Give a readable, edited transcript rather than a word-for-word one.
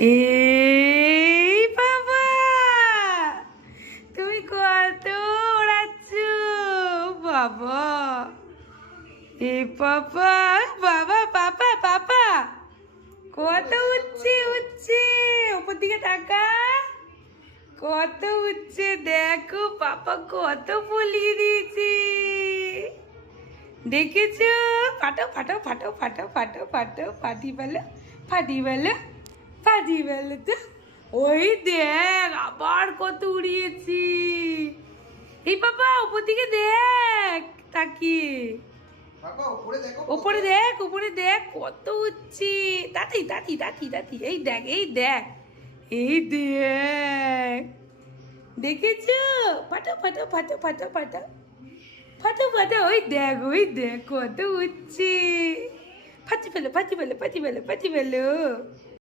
এই বাবা, তুমি কত ওড়াচ্ছ বাবা। এ বাবা, বাবা বাবা বাবা, কত উঠছে উঠছে, ওপর দিকে তাকা, কত উঠছে দেখো বাবা, কত বলিয়ে দিয়েছে দেখেছো। ফাটো ফাটো ফাটো ফাটো ফাটো ফাটো, ফাটি বলো, ফাটি বলো, ফাটি বলো তো। ওই দেখ আবার কত উড়িয়েছি। এই বাবা উপর দিকে দেখ তাকিয়ে, উপরে দেখ, উপরে দেখ কত উঠছি। তাতি তাতি তাতি তাতি, এই দেখ এই দেখ, এই দেখ দেখেছো। ফাটো ফাটো ফাটো ফাটো ফাটো ফাটো ফাটো, ওই দেখ কত উঠছে। ফাটি ফেলো ফাটি ফেলো ফাটি ফেলো ফাটি ফেলো।